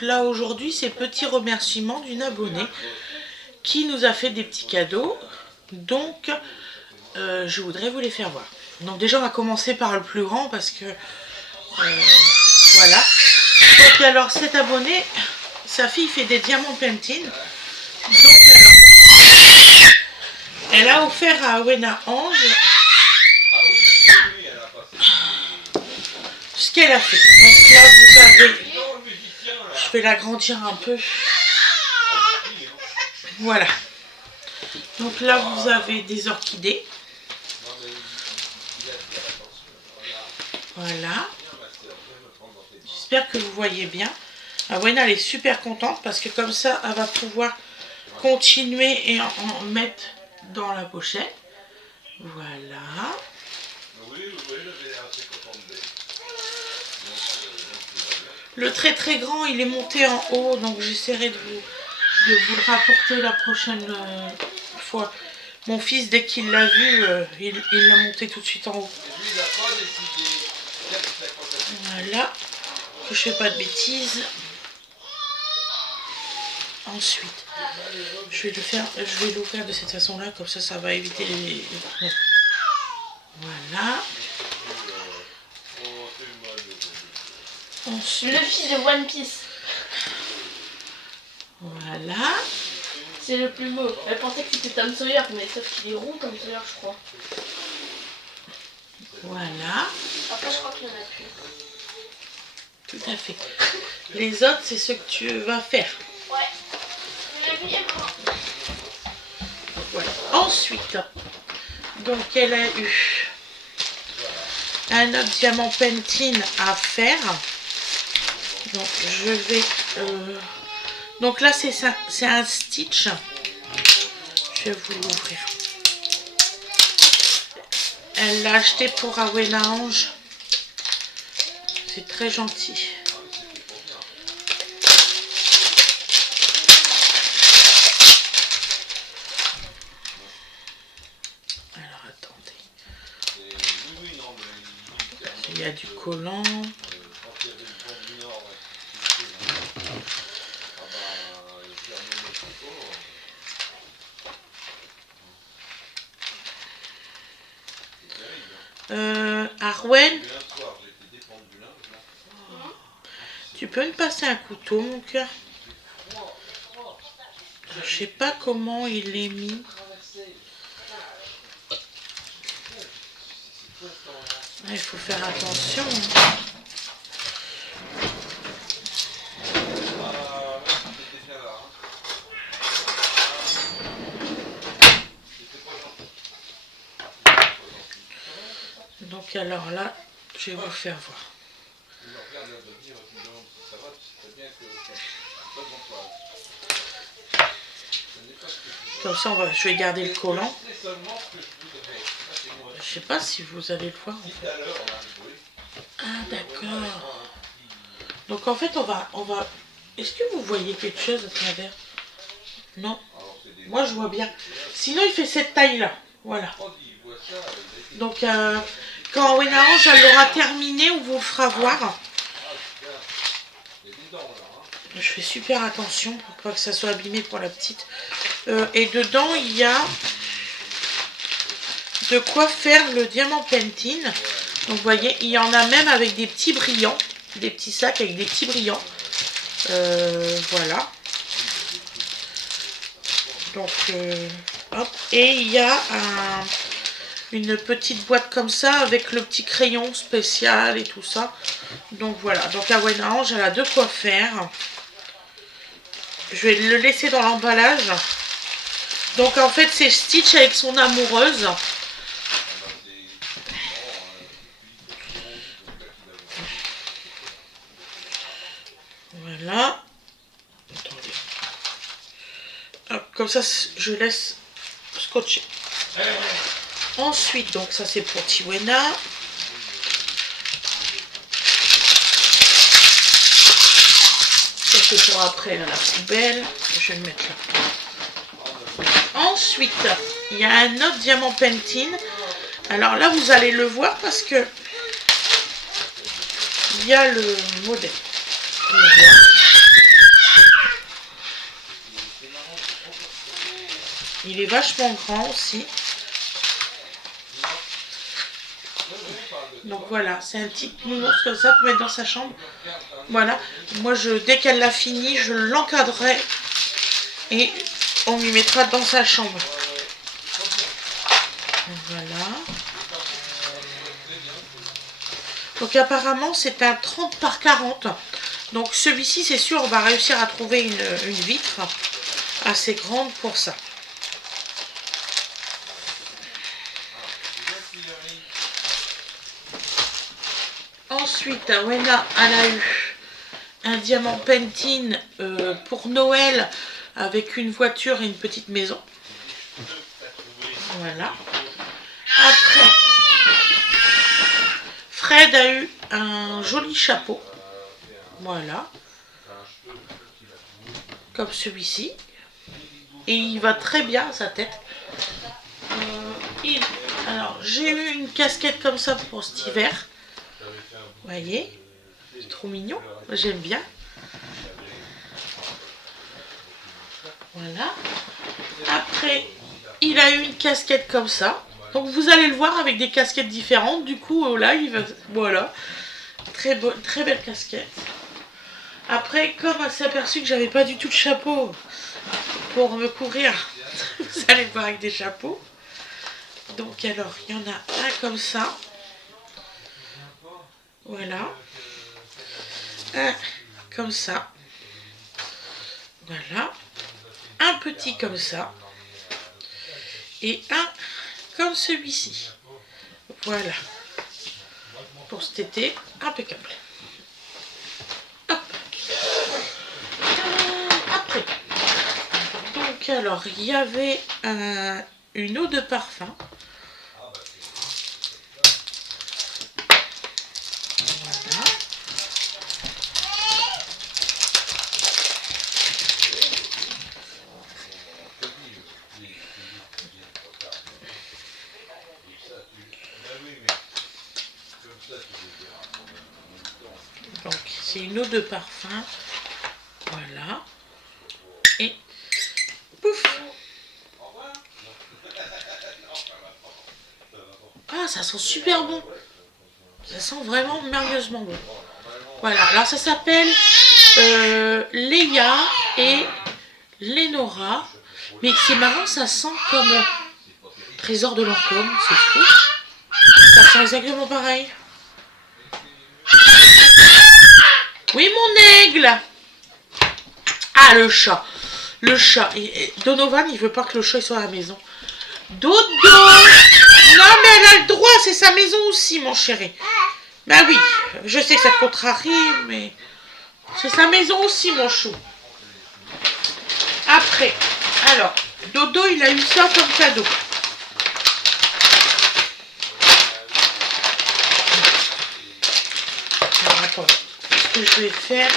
Donc là aujourd'hui c'est petit remerciement d'une abonnée qui nous a fait des petits cadeaux. Donc je voudrais vous les faire voir. Donc déjà on va commencer par le plus grand parce que voilà. Donc alors cet abonné, sa fille fait des diamants painting. Donc alors, elle a offert à Wena Ange ce qu'elle a fait. Donc là vous avez, je vais l'agrandir un peu. Voilà. Donc là vous avez des orchidées. Voilà. J'espère que vous voyez bien. Wena elle est super contente parce que comme ça elle va pouvoir continuer et en mettre dans la pochette. Voilà. Le très très grand il est monté en haut, donc j'essaierai de vous le rapporter la prochaine fois. Mon fils dès qu'il l'a vu, il l'a monté tout de suite en haut. Voilà, que je fais pas de bêtises. Ensuite, je vais l'ouvrir de cette façon là, comme ça va éviter les... Voilà. Ensuite, le fils de One Piece. Voilà. C'est le plus beau. Elle pensait que c'était Tom Sawyer, mais sauf qu'il est rond Tom Sawyer, je crois. Voilà. Après, je crois qu'il y en a plus. Tout à fait. Les autres, c'est ce que tu vas faire. Ouais. Voilà. Ensuite, donc elle a eu un autre diamant painting à faire. Donc je vais... Donc là, c'est un stitch. Je vais vous l'ouvrir. Elle l'a acheté pour Wena Ange. C'est très gentil. Alors attendez. Il y a du collant. Arwen, tu peux me passer un couteau, mon cœur? Je sais pas comment il est mis. Il faut faire attention. Donc alors là, je vais vous faire voir. Comme ça, je vais garder le collant. Je sais pas si vous allez le voir en fait. Ah d'accord. Donc en fait, on va. Est-ce que vous voyez quelque chose à travers? Non. Moi, je vois bien. Sinon, il fait cette taille-là. Voilà. Donc, quand Wena Ange elle l'aura terminé, on vous le fera voir. Je fais super attention pour pas que ça soit abîmé pour la petite. Et dedans, il y a de quoi faire le diamant painting. Donc, vous voyez, il y en a même avec des petits brillants. Des petits sacs avec des petits brillants. Voilà. Donc, hop. Et il y a une petite boîte comme ça avec le petit crayon spécial et tout ça. Donc voilà. Donc la Wena Ange, elle a de quoi faire. Je vais le laisser dans l'emballage. Donc en fait, c'est Stitch avec son amoureuse. Voilà. Attendez. Hop, comme ça, je laisse scotcher. Ensuite, donc ça c'est pour Tiwena. Ça c'est pour après à la poubelle. Je vais le mettre là. Ensuite, il y a un autre diamant painting. Alors là, vous allez le voir parce que il y a le modèle. Il est vachement grand aussi. Donc voilà, c'est un petit nounours comme ça pour mettre dans sa chambre. Voilà, moi dès qu'elle l'a fini, je l'encadrerai et on lui mettra dans sa chambre. Voilà. Donc apparemment c'est un 30 par 40. Donc celui-ci c'est sûr on va réussir à trouver une vitre assez grande pour ça. Ensuite, Wena, elle a eu un diamant Pantene pour Noël avec une voiture et une petite maison. Voilà. Après, Fred a eu un joli chapeau. Voilà. Comme celui-ci. Et il va très bien à sa tête. Alors, j'ai eu une casquette comme ça pour cet hiver. Vous voyez, c'est trop mignon, j'aime bien. Voilà. Après, il a eu une casquette comme ça. Donc vous allez le voir avec des casquettes différentes. Du coup, là, il va... Voilà. Très belle casquette. Après, comme elle s'est aperçue que j'avais pas du tout de chapeau pour me couvrir, vous allez le voir avec des chapeaux. Donc alors, il y en a un comme ça. Voilà. Un comme ça. Voilà. Un petit comme ça. Et un comme celui-ci. Voilà. Pour cet été, impeccable. Hop. Après. Donc alors, il y avait une eau de parfum. Donc c'est une eau de parfum. Voilà. Et pouf. Ah, ça sent super bon. Ça sent vraiment merveilleusement bon. Voilà, alors ça s'appelle Léa et Lénora. Mais c'est marrant, ça sent comme Trésor de Lancôme, c'est fou. Ça sent exactement pareil. Oui, mon aigle. Ah, le chat. Le chat. Donovan, il veut pas que le chat soit à la maison. Dodo. Non, mais elle a le droit, c'est sa maison aussi, mon chéri. Bah oui, je sais que ça te contrarie, mais c'est sa maison aussi, mon chou. Après, alors, Dodo, il a eu ça comme cadeau. Alors, attends, ce que je vais faire,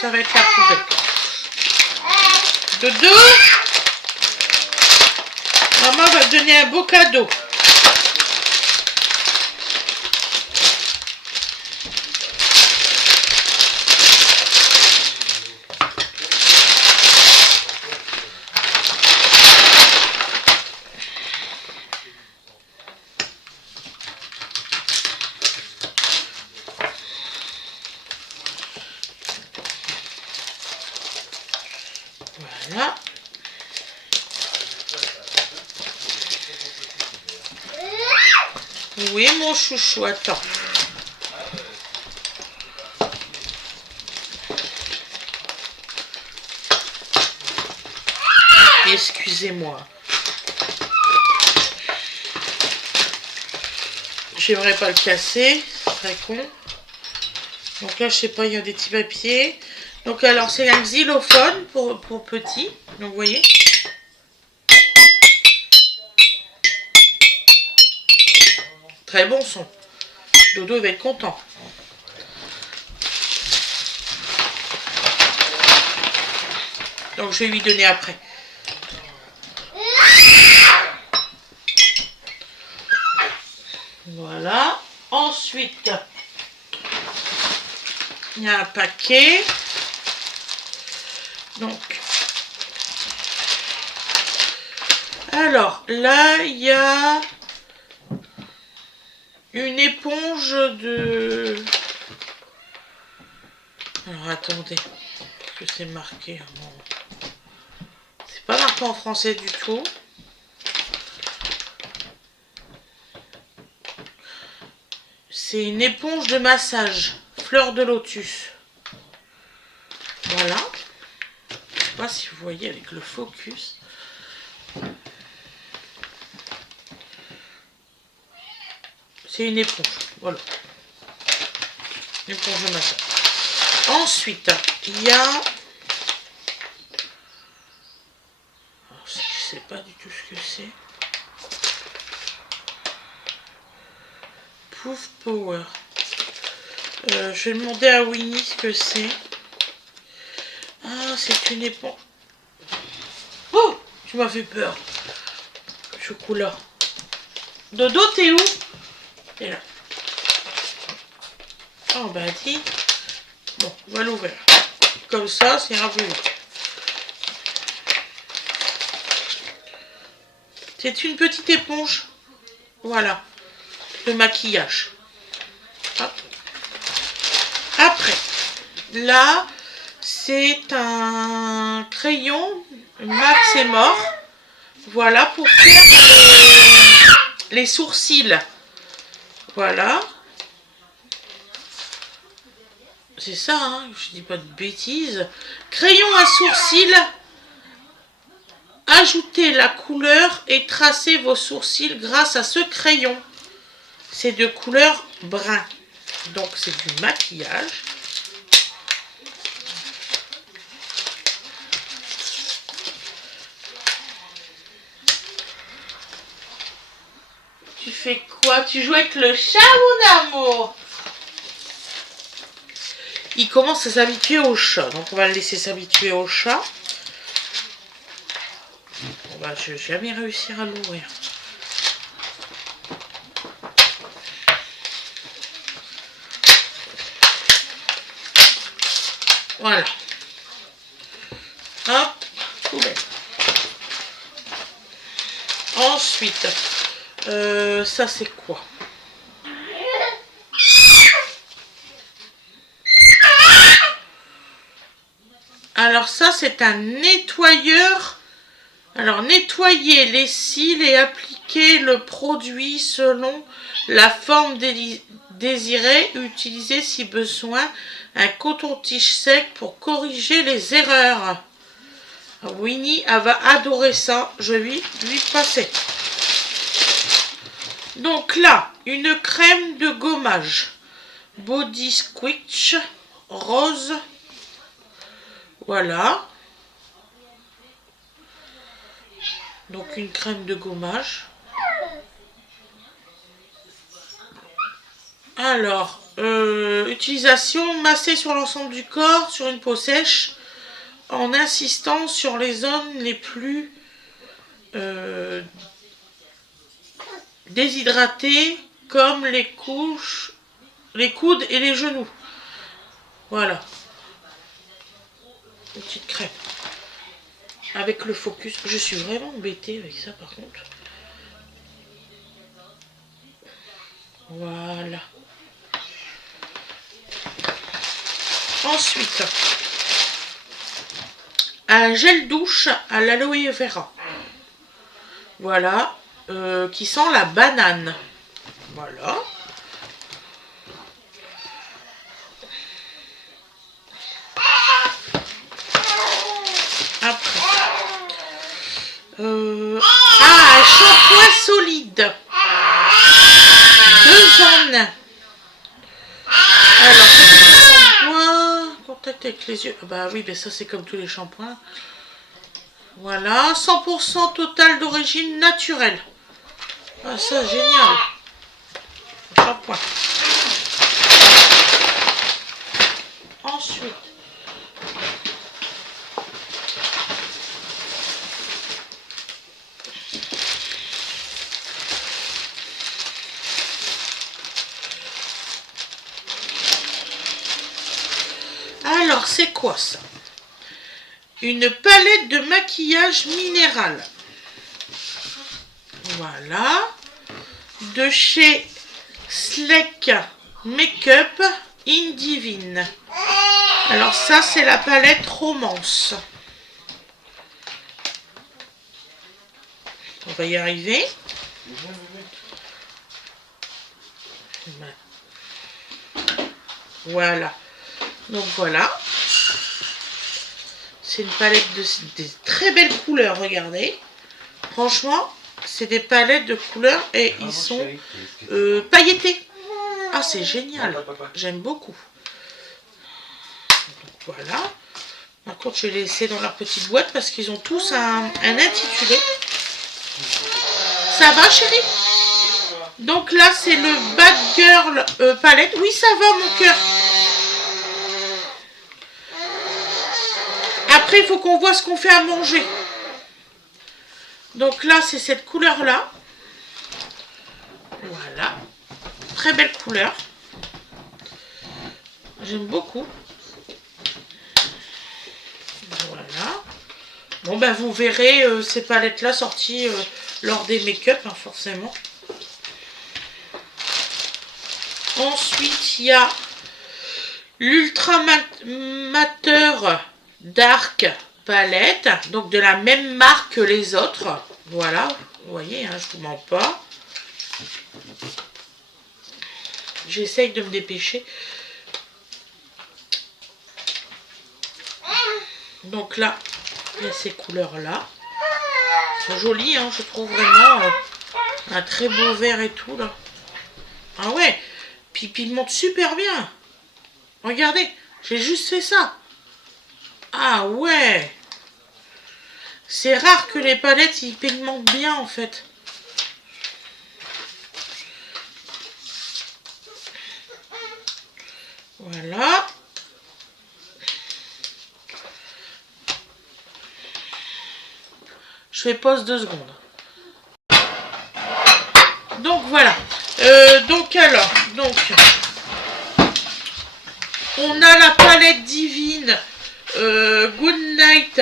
ça va être la poubelle. Dodo, maman va te donner un beau cadeau. Voilà. Oui, mon chouchou, attends. Excusez-moi. J'aimerais pas le casser, c'est très con. Donc là, je sais pas, il y a des petits papiers. Donc alors, c'est un xylophone pour petit. Donc vous voyez. Très bon son. Dodo va être content. Donc je vais lui donner après. Voilà. Ensuite, il y a un paquet. Donc, Alors, là, il y a une éponge de... Alors, attendez, que c'est marqué. C'est pas marqué en français du tout. C'est une éponge de massage, fleur de lotus. Voilà. Je sais pas si vous voyez avec le focus. C'est une éponge, voilà. Une éponge de massage. Ensuite, il y a... Alors, je sais pas du tout ce que c'est. Pouf Power. Je vais demander à Winnie ce que c'est. Ah, c'est une éponge. Oh, tu m'as fait peur. Chocolat. Dodo, t'es où? T'es là. Oh, bah, dis. Bon, on va l'ouvrir. Comme ça, c'est un peu vite. C'est une petite éponge. Voilà. De maquillage. Hop. Après, là, c'est un crayon Max est mort. Voilà, pour faire les sourcils. Voilà. C'est ça, hein, je dis pas de bêtises. Crayon à sourcils. Ajoutez la couleur et tracez vos sourcils grâce à ce crayon. C'est de couleur brun. Donc c'est du maquillage. Tu fais quoi? Tu joues avec le chat, mon amour? Il commence à s'habituer au chat. Donc on va le laisser s'habituer au chat. Bon, bah, je vais jamais réussir à l'ouvrir. Voilà. Hop, poubelle. Ensuite, ça c'est quoi? Alors ça c'est un nettoyeur. Alors nettoyer les cils et appliquer le produit selon la forme désirée. Utilisez si besoin un coton-tige sec pour corriger les erreurs. Winnie, elle va adorer ça. Je vais lui passer. Donc là, une crème de gommage. Body Squitch rose. Voilà. Donc une crème de gommage. Alors, utilisation, masser sur l'ensemble du corps, sur une peau sèche, en insistant sur les zones les plus déshydratées, comme les couches, les coudes et les genoux. Voilà. Une petite crème. Avec le focus. Je suis vraiment embêtée avec ça par contre. Voilà. Ensuite, un gel douche à l'aloe vera. Voilà. Qui sent la banane. Voilà. Après. Un shampoing solide. 2 en 1. Alors, shampoing, contact avec les yeux. Bah oui, mais ça c'est comme tous les shampoings. Voilà, 100% total d'origine naturelle. Ah ça, génial. Shampoing. Ensuite. Alors, c'est quoi ça? Une palette de maquillage minéral. Voilà. De chez Sleek Makeup Indivine. Alors ça, c'est la palette Romance. On va y arriver. Voilà. Donc voilà. C'est une palette des très belles couleurs, regardez. Franchement, c'est des palettes de couleurs et ils sont pailletés. Ah, c'est génial. J'aime beaucoup. Donc voilà. Par contre, je vais les laisser dans leur petite boîte parce qu'ils ont tous un intitulé. Ça va, chérie? Donc là, c'est le Bad Girl palette. Oui, ça va, mon cœur. Après, il faut qu'on voit ce qu'on fait à manger. Donc là, c'est cette couleur-là. Voilà. Très belle couleur. J'aime beaucoup. Voilà. Bon, ben, vous verrez ces palettes-là sorties lors des make-up, hein, forcément. Ensuite, il y a l'Ultra Mateur Dark palette, donc de la même marque que les autres. Voilà, vous voyez, hein, je vous mens pas. J'essaye de me dépêcher. Donc là, il y a ces couleurs-là. Elles sont jolies, hein, je trouve vraiment un très beau vert et tout, là. Ah ouais, puis il monte super bien. Regardez, j'ai juste fait ça. Ah ouais. C'est rare que les palettes, ils pigmentent bien, en fait. Voilà. Je fais pause 2 secondes. Donc voilà. Donc on a la palette divine Good Night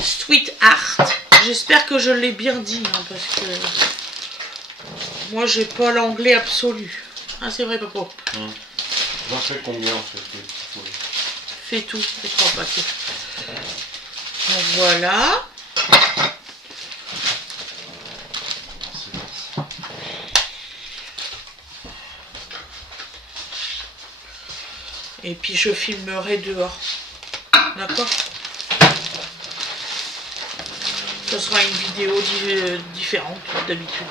Sweetheart. J'espère que je l'ai bien dit, hein, parce que moi j'ai pas l'anglais absolu. Ah, c'est vrai, papa. J'en fais combien en fait? Fais tout, fais 3 paquets. Donc voilà. Et puis je filmerai dehors. D'accord? Ce sera une vidéo différente d'habitude.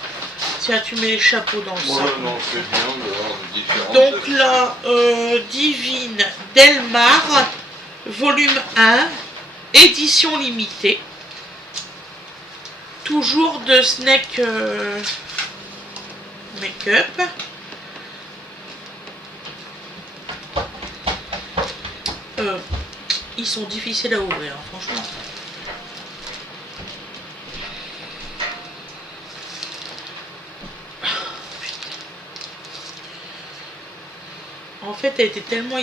Tiens, tu mets les chapeaux dans le sac. Non, c'est bien dehors, différent. Donc là, Divine Delmar, volume 1, édition limitée. Toujours de Sleek Makeup. Ils sont difficiles à ouvrir, hein, franchement. En fait, elle était tellement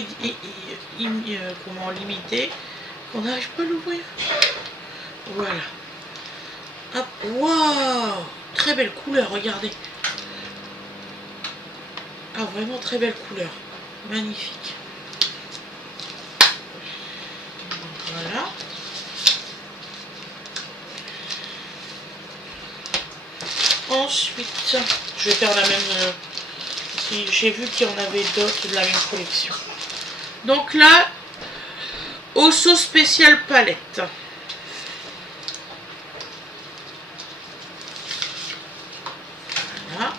limitée qu'on n'arrive pas à l'ouvrir. Voilà. Hop, waouh! Très belle couleur, regardez. Ah, vraiment très belle couleur. Magnifique. Voilà. Ensuite, je vais faire la même... j'ai vu qu'il y en avait d'autres de la même collection. Donc là, Osso spécial palette. Voilà.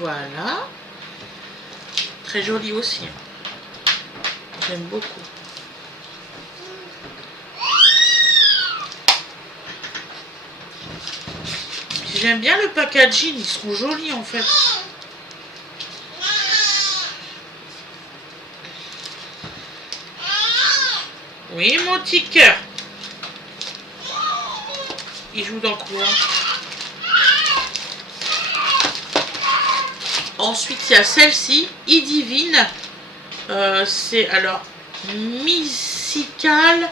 Voilà. Très joli aussi. J'aime beaucoup. J'aime bien le packaging, ils sont jolis en fait. Oui, mon petit cœur. Il joue dans le coin. Ensuite, il y a celle-ci, Idivine. C'est alors Mystical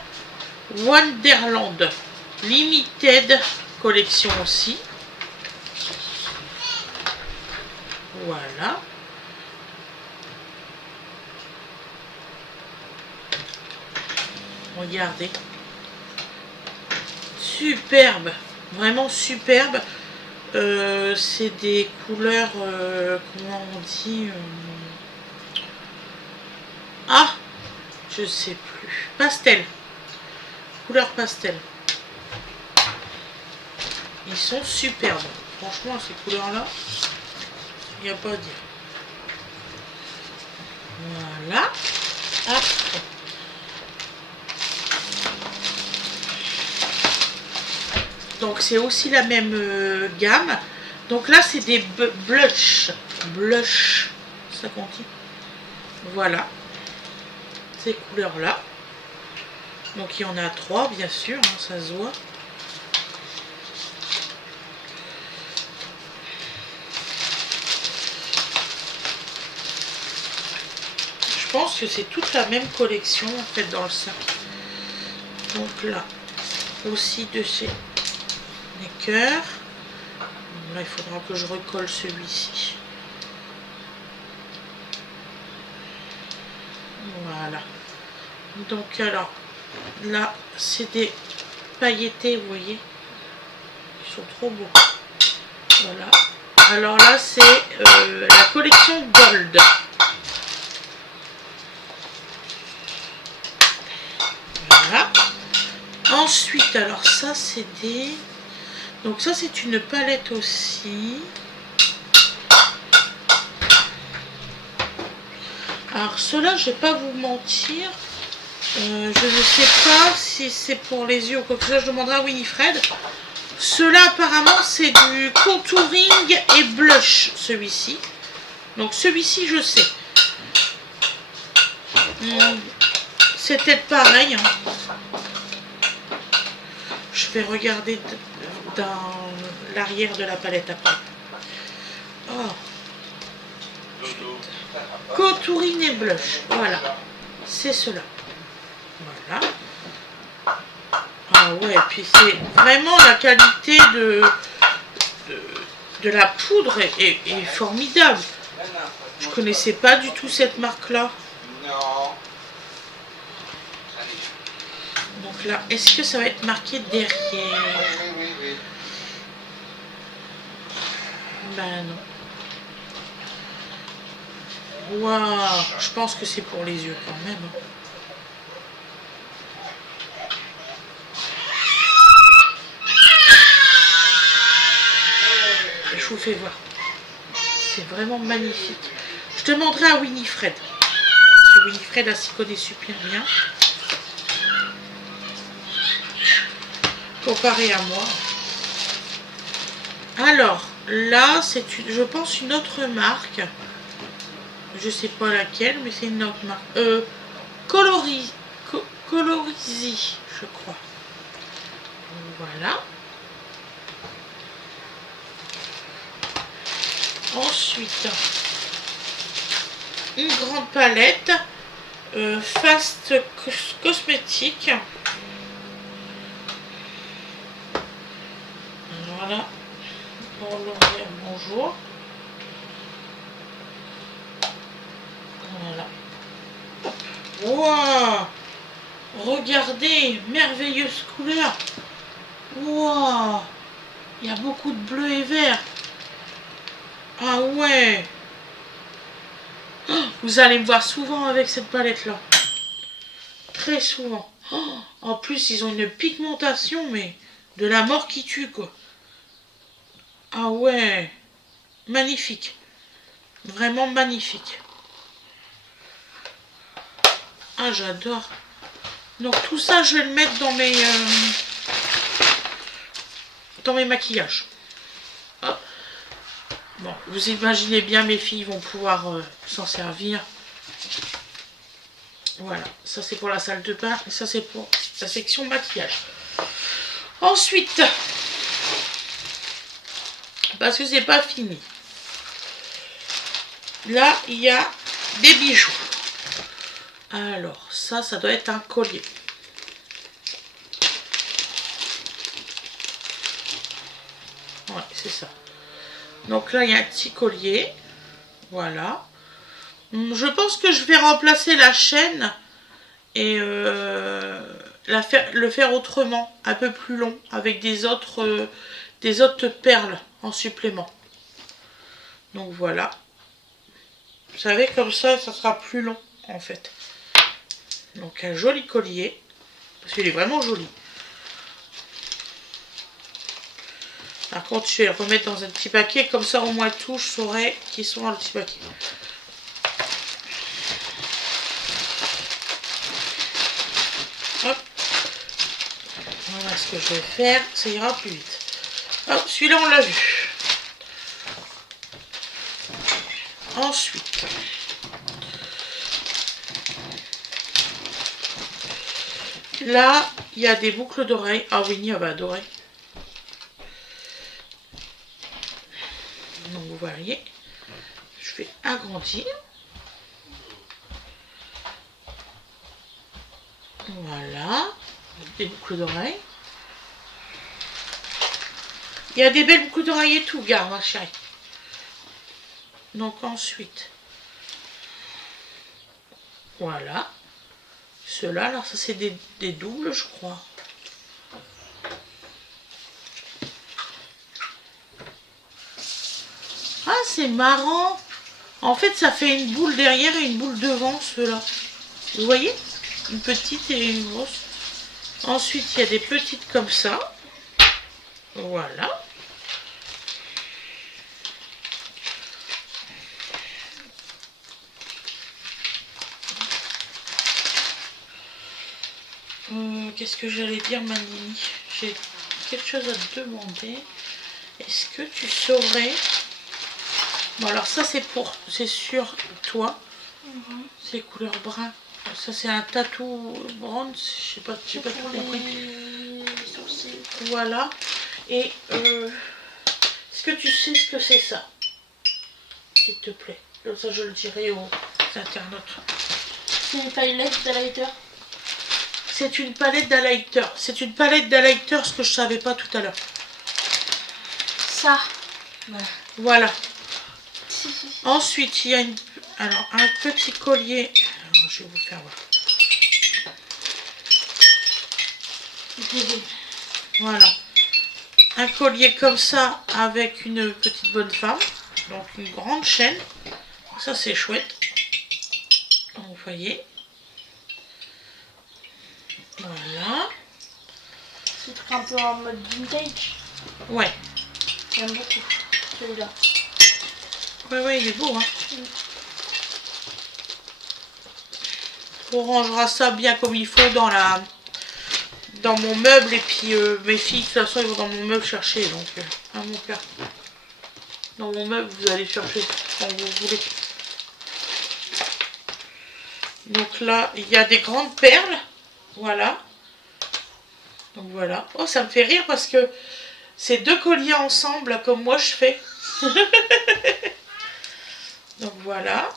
Wonderland Limited collection aussi. Voilà. Regardez. Superbe. Vraiment superbe. C'est des couleurs, comment on dit ah, je sais plus. Pastel. Couleur pastel. Ils sont superbes. Franchement, ces couleurs-là, il n'y a pas à dire. Voilà. Après. Donc, c'est aussi la même gamme. Donc là, c'est des blush. Blush. Ça qu'on dit. Voilà. Ces couleurs-là. Donc, il y en a 3, bien sûr. Hein, ça se voit. Je pense que c'est toute la même collection en fait dans le sac. Donc là, aussi de chez Necker. Là, il faudra que je recolle celui-ci. Voilà. Donc alors, là, c'est des pailletés, vous voyez. Ils sont trop beaux. Voilà. Alors là, c'est la collection Gold. Voilà. Ensuite, alors ça c'est des... Donc ça c'est une palette aussi. Alors ceux-là, je vais pas vous mentir. Je ne sais pas si c'est pour les yeux ou quoi que ce soit. Je demanderai à Winifred. Ceux-là apparemment c'est du contouring et blush, celui-ci. Donc celui-ci je sais. C'est peut-être pareil. Hein. Je vais regarder dans l'arrière de la palette après. Oh. Contouring et blush. Voilà. C'est cela. Voilà. Ah ouais, puis c'est vraiment la qualité de la poudre est formidable. Je connaissais pas du tout cette marque-là. Donc là, est-ce que ça va être marqué derrière? Ben non. Waouh, je pense que c'est pour les yeux quand même. Je vous fais voir. C'est vraiment magnifique. Je demanderai à Winifred. Parce que Winifred, elle s'y connaît super bien. Comparé à moi. Alors, là, c'est, je pense, une autre marque. Je sais pas laquelle, mais c'est une autre marque. Colorizi, je crois. Voilà. Ensuite, une grande palette Fast Cosmétique. Voilà. Bonjour. Voilà. Waouh! Regardez, merveilleuse couleur. Waouh! Il y a beaucoup de bleu et vert. Ah ouais! Vous allez me voir souvent avec cette palette-là. Très souvent. En plus, ils ont une pigmentation, mais de la mort qui tue, quoi. Ah ouais! Magnifique. Vraiment magnifique. Ah, j'adore. Donc tout ça, je vais le mettre dans mes maquillages. Ah. Bon, vous imaginez bien, mes filles vont pouvoir s'en servir. Voilà, ça c'est pour la salle de bain et ça c'est pour la section maquillage. Ensuite, parce que c'est pas fini. Là, il y a des bijoux. Alors, ça doit être un collier. Ouais, c'est ça. Donc là, il y a un petit collier. Voilà. Je pense que je vais remplacer la chaîne et le faire autrement, un peu plus long, avec des autres perles en supplément. Donc voilà. Vous savez, comme ça sera plus long en fait. Donc un joli collier, parce qu'il est vraiment joli. Par contre, je vais le remettre dans un petit paquet, comme ça au moins tout, je saurai qu'ils sont dans le petit paquet. Hop. Voilà ce que je vais faire, ça ira plus vite. Hop, celui-là on l'a vu. Ensuite, là, il y a des boucles d'oreilles. Ah, Winnie, elle va adorer. Donc, vous voyez, je vais agrandir. Voilà, des boucles d'oreilles. Il y a des belles boucles d'oreilles et tout, garde, ma chérie. Donc, ensuite, voilà. Ceux-là, alors ça, c'est des doubles, je crois. Ah, c'est marrant. En fait, ça fait une boule derrière et une boule devant, ceux-là. Vous voyez? Une petite et une grosse. Ensuite, il y a des petites comme ça. Voilà. Qu'est-ce que j'allais dire, Manini? J'ai quelque chose à te demander. Est-ce que tu saurais... Bon, alors ça, c'est sur toi. C'est couleur brun. Ça, c'est un tatou bronze. Je sais pas tout compris. Voilà. Et est-ce que tu sais ce que c'est ça? S'il te plaît. Comme ça, je le dirai aux internautes. C'est une palette d'highlighter. C'est une palette d'highlighter. C'est une palette d'highlighter, ce que je savais pas tout à l'heure. Ça. Voilà. Ensuite, il y a alors, un petit collier. Alors, je vais vous faire voir. Voilà. Un collier comme ça avec une petite bonne femme. Donc une grande chaîne. Ça, c'est chouette. Donc, vous voyez. Voilà. C'est un peu en mode vintage. Ouais. J'aime beaucoup celui-là. Ouais, il est beau, hein. On rangera ça bien comme il faut dans mon meuble. Et puis mes filles, de toute façon, ils vont dans mon meuble chercher. Donc, à mon cœur. Dans mon meuble, vous allez chercher quand vous voulez. Donc là, il y a des grandes perles. Voilà. Donc voilà. Oh, ça me fait rire parce que c'est deux colliers ensemble, comme moi je fais. Donc voilà.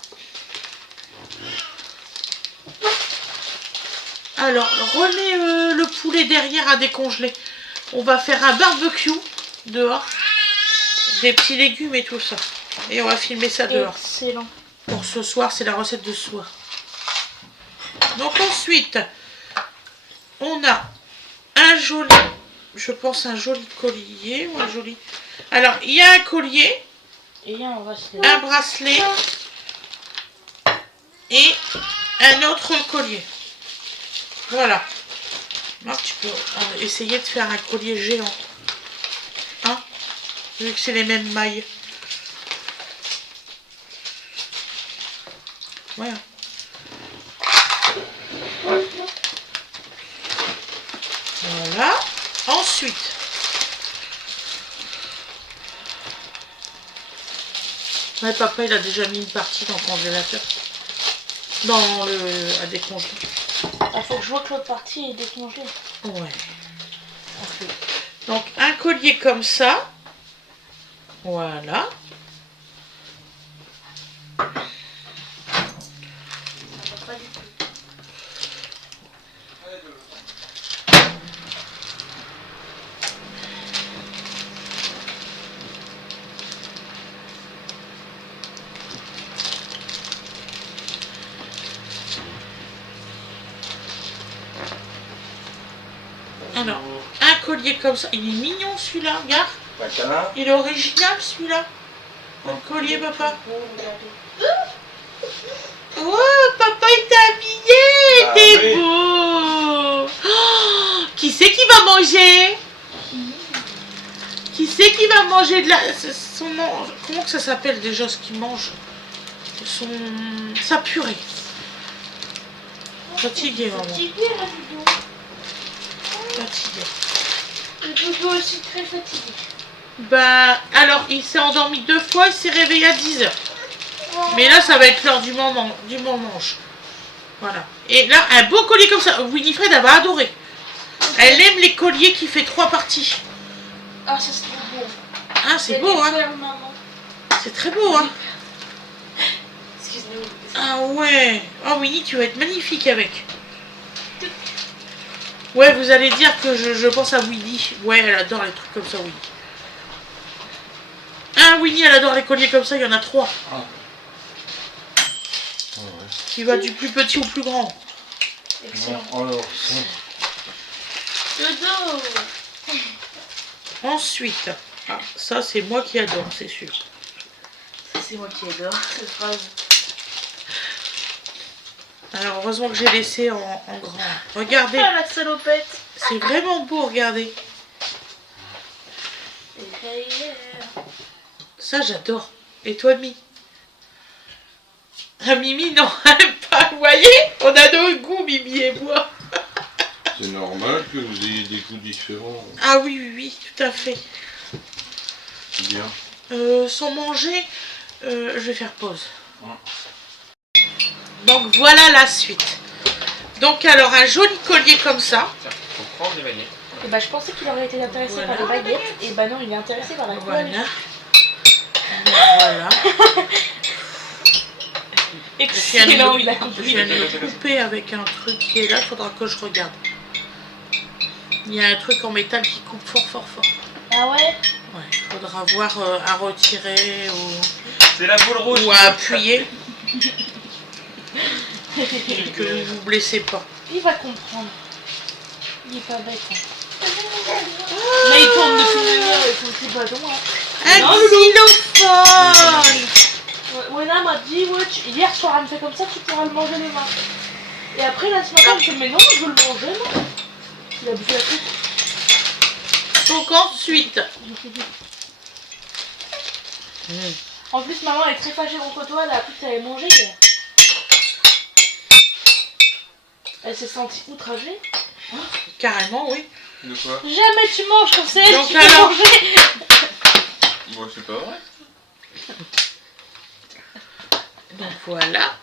Alors, remets le poulet derrière à décongeler. On va faire un barbecue dehors. Des petits légumes et tout ça. Et on va filmer ça dehors. Excellent. Pour ce soir, c'est la recette de ce soir. Donc ensuite, on a un joli, je pense un joli collier. Ou un joli... Alors, il y a un collier. Et un bracelet. Un bracelet. Et un autre collier. Voilà. Marc, tu peux essayer de faire un collier géant. Hein? Vu que c'est les mêmes mailles. Voilà. Voilà. Ensuite, ouais, papa il a déjà mis une partie dans le congélateur. À décongeler. Il faut que je vois que l'autre partie est décongelée. Ouais. Donc un collier comme ça. Voilà. Pas du tout. Alors, un collier comme ça. Il est mignon celui-là, regarde. Un canard. Il est original celui-là. Le collier, papa. Oh, papa il t'a habillé. Ah, T'es oui. beau. Oh, qui c'est qui va manger? Qui c'est qui va manger de la... Comment que ça s'appelle déjà ce qu'il mange? Sa purée. Fatigué, maman. Fatigué, là, Doudou. Fatigué. Le Doudou aussi très fatigué. Bah, alors, il s'est endormi 2 fois, il s'est réveillé à 10h. Mais là, ça va être l'heure du mange. Voilà. Et là, un beau collier comme ça. Winifred, elle va adorer. Elle aime les colliers qui fait 3 parties. Ah, ça c'est beau. Ah, c'est beau, hein. C'est très beau, hein. Excuse-nous. Ah ouais. Oh, Winnie, tu vas être magnifique avec. Ouais, vous allez dire que je pense à Winnie. Ouais, elle adore les trucs comme ça, Winnie. Ah, Winnie, elle adore les colliers comme ça, il y en a 3. Ah. Ah ouais. Qui va du plus petit au plus grand. Excellent. Alors, ça. Dodo. Ensuite, ah, ça c'est moi qui adore, c'est sûr. Ça c'est moi qui adore cette phrase. Alors heureusement que j'ai laissé en grand. Regardez, Ah la salopette. c'est vraiment beau, regardez. Et derrière. Ça j'adore. Et toi, Mimi? Ah, Mimi, non, elle aime pas. Vous voyez, on a deux goûts, Mimi et moi. C'est normal que vous ayez des goûts différents. Ah oui, oui, oui, tout à fait. C'est bien. Sans manger, je vais faire pause. Donc voilà la suite. Donc alors un joli collier comme ça. Tiens, faut prendre les baguettes. Et bah je pensais qu'il aurait été intéressé Voilà. par les baguettes. Et bah non, il est intéressé par la Voilà. colle. Voilà. Excellent, il a Je compris. viens de le couper avec un truc qui est là, il faudra que je regarde. Il y a un truc en métal qui coupe fort fort fort. Ah ouais? Ouais, il faudra voir à retirer C'est la boule rouge. ou à appuyer. Que vous vous blessez pas. Il va comprendre. Il est pas bête. Hein. Là il tourne depuis 2 heures et tout, c'est pas long. Hein. Un Non, xylophone. Wena m'a dit, ouais, hier soir elle me fait comme ça, tu pourras le manger demain. Et après là ce matin elle me fait, mais non, je veux le manger, non. Il a bouffé la tête. Donc ensuite. En plus maman est très fâchée contre toi, elle a appris que t'avais mangé hier. Elle s'est sentie outragée. Carrément, oui. De quoi? Jamais tu manges comme ça, Donc tu peux alors- manger. Moi, c'est pas vrai. Donc voilà.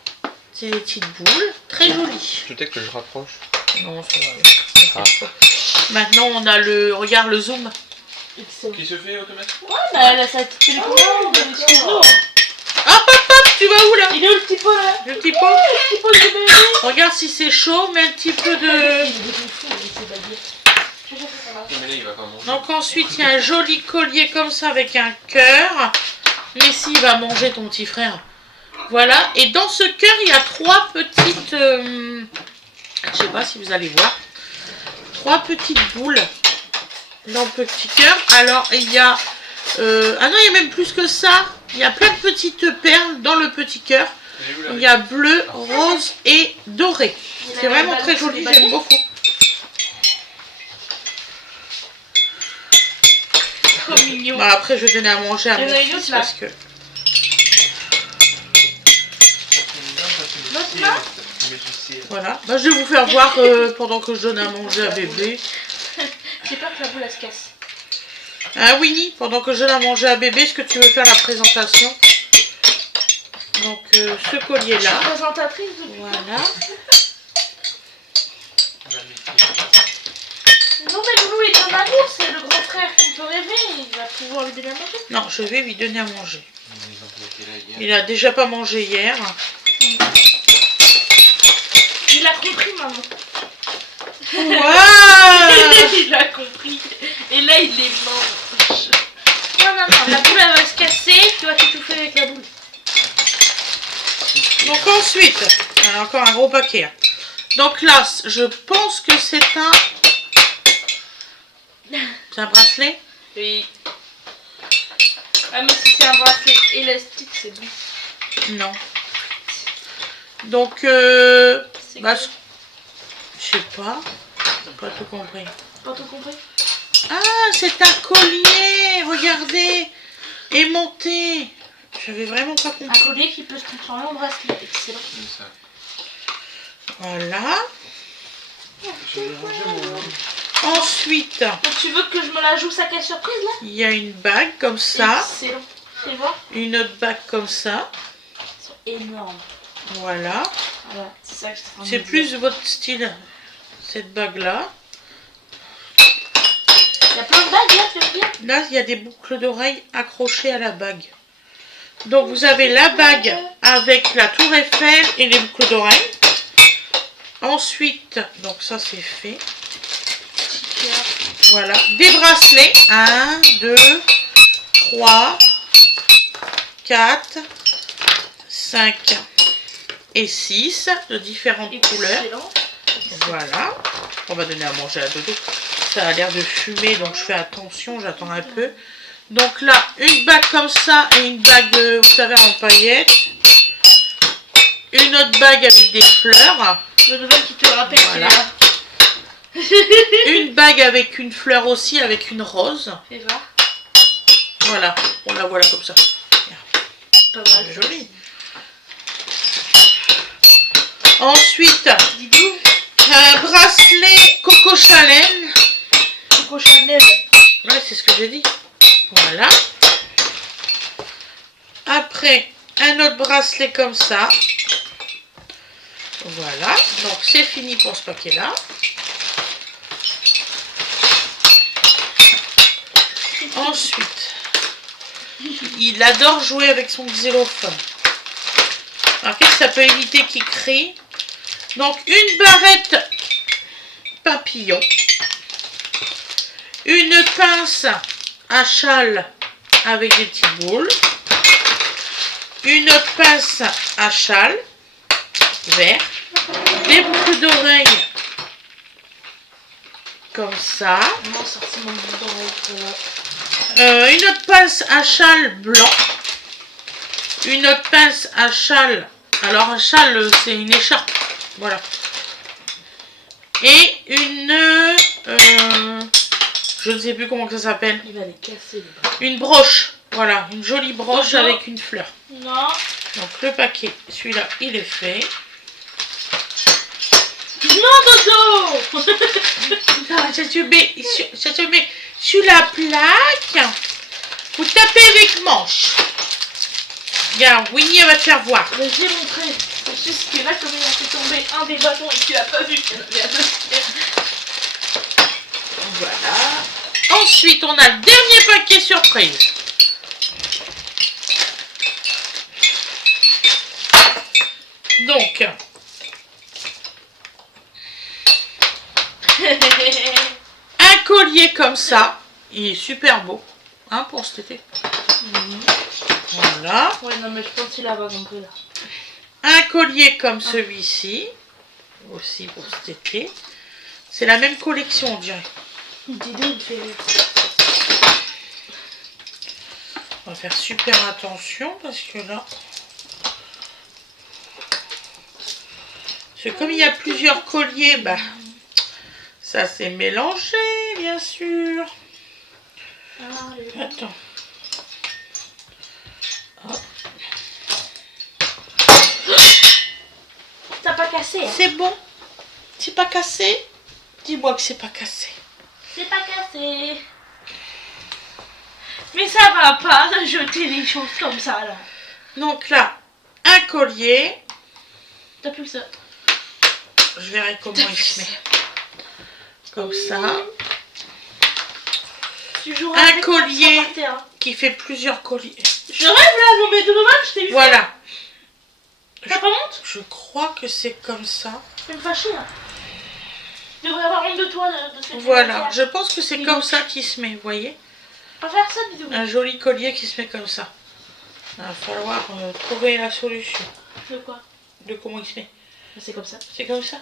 C'est des petites boules. Très jolies. Peut-être que je rapproche. Non, ça va. Maintenant, on a le... Regarde le zoom. Excellent. Qui se fait automatiquement? Ouais, bah elle a sa petite télécommande, excuse-nous. Hop, hop, hop, tu vas où là? Il est où le petit pot là? Le petit pot. Le petit pot de bébé. Regarde si c'est chaud, mets un petit peu de... Il est fou avec ses baguettes. Je sais pas si ça marche. Non, mais là, il va pas manger. Donc ensuite, il y a un joli collier comme ça avec un cœur. Mais si, il va manger ton petit frère. Voilà. Et dans ce cœur, il y a 3 petites... je sais pas si vous allez voir. 3 petites boules dans le petit cœur. Alors, il y a... ah non, il y a même plus que ça. Il y a plein de petites perles dans le petit cœur. J'ai vu Il la y a bleu, rose et doré. C'est vraiment très joli, j'aime beaucoup. Trop mignon. Bah, après, je vais donner à manger à Il y en mon a une fils autre, là. parce que... L'autre là? Voilà. Bah, je vais vous faire voir pendant que je donne à manger à bébé. J'ai peur que la boule elle se casse. Hein, Winnie, pendant que je donne à manger à bébé, est-ce que tu veux faire la présentation? Donc, ce collier-là. Présentatrice de Voilà. Non mais Loulou est un amour, c'est le grand frère qui peut rêver, il va pouvoir lui donner à manger. Non, je vais lui donner à manger. Il a déjà pas mangé hier. Il a compris maman. Waouh! Il a compris. Et là il les mange. Non, non, non, la boule elle va se casser, tu vas t'étouffer avec la boule. Donc ensuite, on a encore un gros paquet. Hein. Donc là, je pense que c'est un C'est un bracelet? Oui. Ah, mais si c'est un bracelet élastique, c'est bon. Non. Donc, C'est bah, quoi? je sais pas. J'ai pas tout compris. Pas tout compris? Ah, c'est un collier, regardez, aimanté. J'avais vraiment pas Un compris. collier qui peut se transformer en bracelet. Excellent. C'est ça. Voilà. Je vais ranger mon nom. Ensuite, Donc tu veux que je me la joue sac à surprise là? il y a une bague comme ça, Excellent. Fais voir. une autre bague comme ça. Ils sont énormes. Voilà. Voilà, c'est ça que je suis en train de C'est dire. plus votre style, cette bague-là. Il y a plein de bagues là, tu veux dire? Là, il y a des boucles d'oreilles accrochées à la bague. Donc, vous avez la bague avec la tour Eiffel et les boucles d'oreilles. Ensuite, donc ça c'est fait. Voilà, des bracelets. 1, 2, 3, 4, 5 et 6 de différentes couleurs. Excellent. Voilà. On va donner à manger à Dodo. Ça a l'air de fumer, donc je fais attention, j'attends un peu. Donc là, une bague comme ça et une bague, vous savez, en paillettes. Une autre bague avec des fleurs. Le nouvel qui te rappelle Voilà. qu'il est là. Une bague avec une fleur aussi, avec une rose. Fais voir. Voilà, on la voilà comme ça. Pas mal. Joli. Ensuite, Didou. un bracelet Coco Chanel. Coco Chanel. Ouais, c'est ce que j'ai dit. Voilà. Après, un autre bracelet comme ça. Voilà. Donc, c'est fini pour ce paquet-là. Ensuite, il adore jouer avec son xylophone. Après, ça peut éviter qu'il crie. Donc, une barrette papillon. Une pince à châle avec des petites boules. Une autre pince à châle vert. Des boucles d'oreilles comme ça. Comment sortir mon bout d'oreille? Une autre pince à châle blanc. Une autre pince à châle. Alors un châle, c'est une écharpe. Voilà. Et une... je ne sais plus comment ça s'appelle. Il va les casser les bras. Une broche. Voilà, une jolie broche D'accord. avec une fleur. Non. Donc le paquet, celui-là, il est fait. Non, Dodo. Non, ça se met sur la plaque. Vous tapez avec manche. Regarde, Winnie, elle va te faire voir. Mais j'ai montré. C'est juste que là, comme il a fait tomber un des bâtons et que tu l'as pas vu qu'il y en avait un deuxième. Voilà. Ensuite, on a le dernier paquet surprise. Donc, un collier comme ça. Il est super beau, hein, pour cet été. Voilà. Ouais, non, mais je pense qu'il a pas compris là. Un collier comme celui-ci. Aussi pour cet été. C'est la même collection, on dirait. Didou, il fait rire. On va faire super attention parce que là... Parce que comme il y a plusieurs colliers, bah, ça s'est mélangé, bien sûr. Attends. Hop. T'as pas cassé, hein? C'est bon. C'est pas cassé? Dis-moi que c'est pas cassé. C'est pas cassé. Mais ça va pas de jeter les choses comme ça là. Donc là, un collier. T'as plus que ça. Je verrai comment il se met. Comme ça. Tu joueras Un avec moi, collier. tu seras par terre, hein. Qui fait plusieurs colliers. Je rêve là, non mais dommage, je t'ai vu. Voilà. T'as pas honte? Je crois que c'est comme ça. Tu me fâcher là. Tu devrais avoir honte de toi de ce que tu Voilà. vas faire. Je pense que c'est Dis comme donc. ça qu'il se met, vous voyez? On va faire ça, Didou. Un joli collier qui se met comme ça. Il va falloir trouver la solution De quoi? de comment il se met. C'est comme ça. C'est comme ça?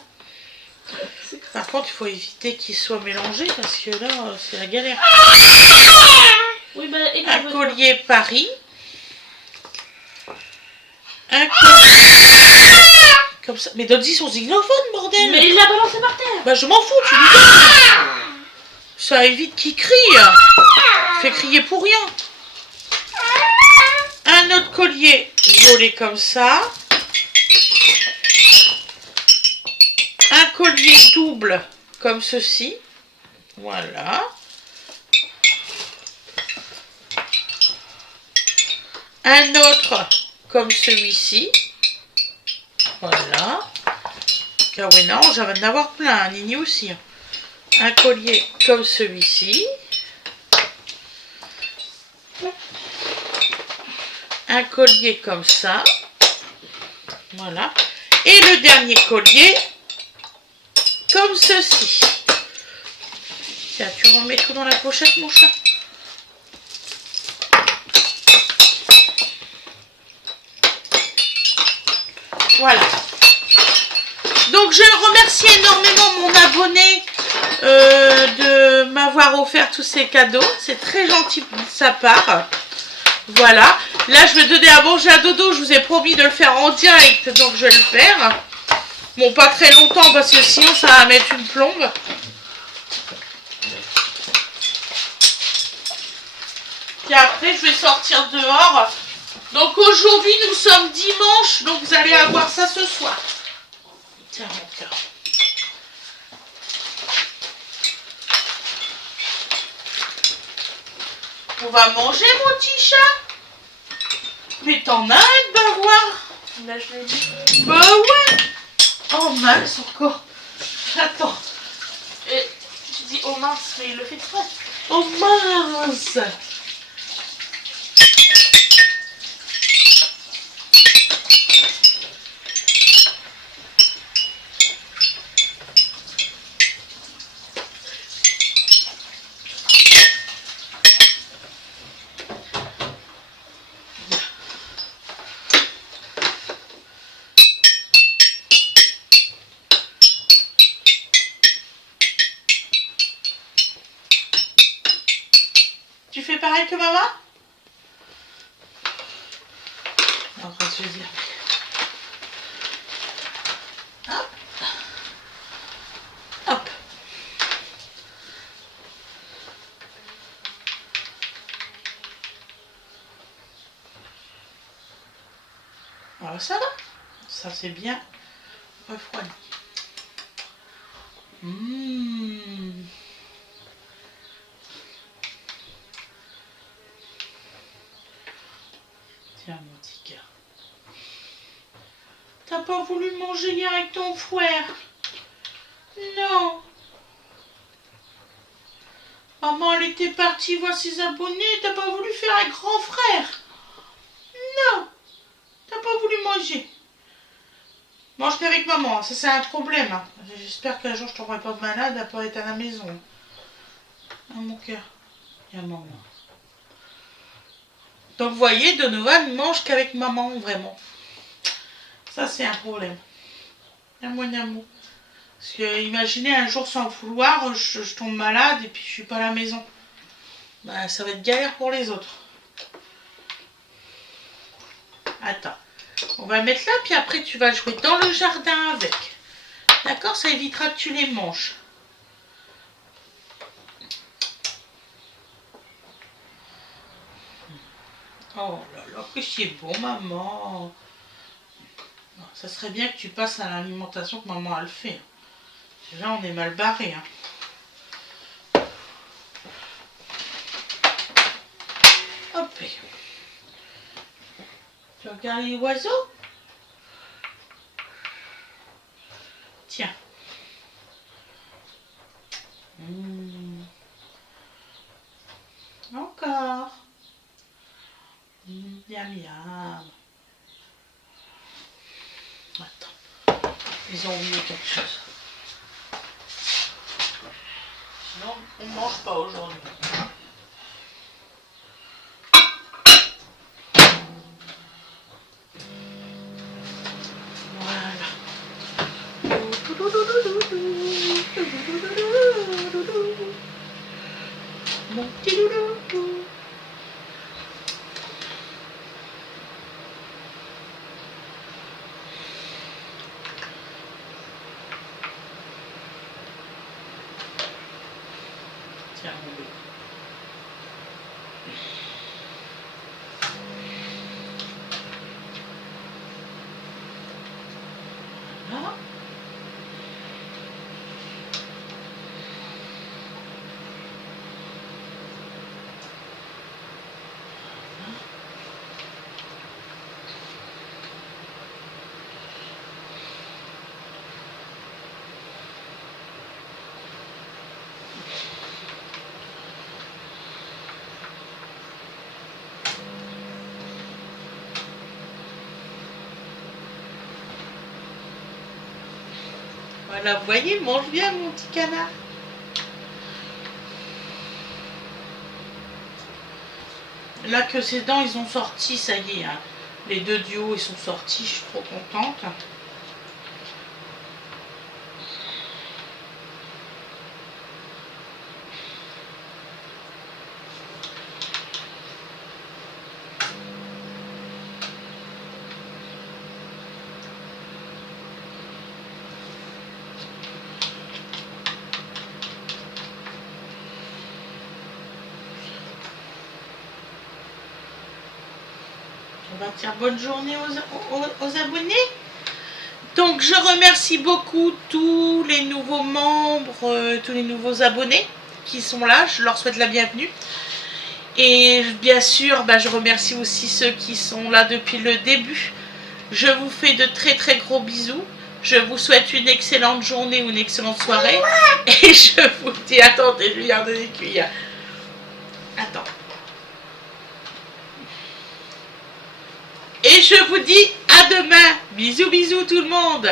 Par contre, il faut éviter qu'ils soient mélangés parce que là, c'est la galère. Oui, bah, Un collier Paris. Un collier... Comme ça. Mais donne-y son xylophone, bordel. Mais il l'a balancé par terre. Bah je m'en fous, tu lui donnes. Ça évite qu'il crie. Il fait crier pour rien. Un autre collier violet comme ça. Un collier double comme ceci. Voilà. Un autre comme celui-ci. Voilà. Car oui, non, j'en vais en avoir plein. Nini aussi. Un collier comme celui-ci. Un collier comme ça. Voilà. Et le dernier collier comme ceci. Tiens, tu remets tout dans la pochette, mon chat. Voilà. Donc je remercie énormément mon abonné de m'avoir offert tous ces cadeaux. C'est très gentil de sa part. Voilà. Là je vais donner à manger à Dodo. Je vous ai promis de le faire en direct. Donc je vais le faire. Bon, pas très longtemps parce que sinon ça va mettre une plombe. Puis après je vais sortir dehors. Donc aujourd'hui nous sommes dimanche. Donc vous allez avoir ça ce soir. Tiens mon cœur. On va manger mon petit chat. Mais t'en arrêtes d'avoir. Là, je l'ai dit. Bah ouais. Oh mince encore. Attends. Et tu dis, oh mince, mais il le fait exprès. Oh mince. Tu fais pareil que maman? Enfin, je veux dire. Hop. Hop. Alors ça va. Ça c'est bien refroidi. Tiens mon petit gars. T'as pas voulu manger hier avec ton frère? Non. Maman elle était partie voir ses abonnés. T'as pas voulu faire un grand frère? Non. T'as pas voulu manger. Mange qu'avec maman, ça c'est un problème. J'espère qu'un jour je tomberai pas malade à pas être à la maison. Ah mon cœur. Il y a maman. Donc vous voyez, Donovan mange qu'avec maman, vraiment. Ça c'est un problème. Niamou. Parce que imaginez un jour sans vouloir, je tombe malade et puis je suis pas à la maison. Bah, ça va être galère pour les autres. Attends. On va mettre là, puis après tu vas jouer dans le jardin avec. D'accord? Ça évitera que tu les manges. Oh là là, que c'est bon, maman. Ça serait bien que tu passes à l'alimentation que maman a le fait. Là, on est mal barré. Hein. Hop. Tu regardes les oiseaux? Tiens. Encore. Miam miam. Attends. Ils ont oublié quelque chose. Sinon, on ne mange pas aujourd'hui. Voilà. petit loulou. Tiens, mon bébé. Voilà. Voilà, vous voyez, il mange bien mon petit canard. Là que ses dents, ils ont sorti, ça y est. Hein. Les deux duos, ils sont sortis, je suis trop contente. On va dire bonne journée aux abonnés. Donc je remercie beaucoup tous les nouveaux membres, tous les nouveaux abonnés qui sont là. Je leur souhaite la bienvenue. Et bien sûr, je remercie aussi ceux qui sont là depuis le début. Je vous fais de très très gros bisous. Je vous souhaite une excellente journée ou une excellente soirée. Et je vous dis, attendez, je lui garde des cuillères. Attends. Et je vous dis à demain. Bisous bisous tout le monde.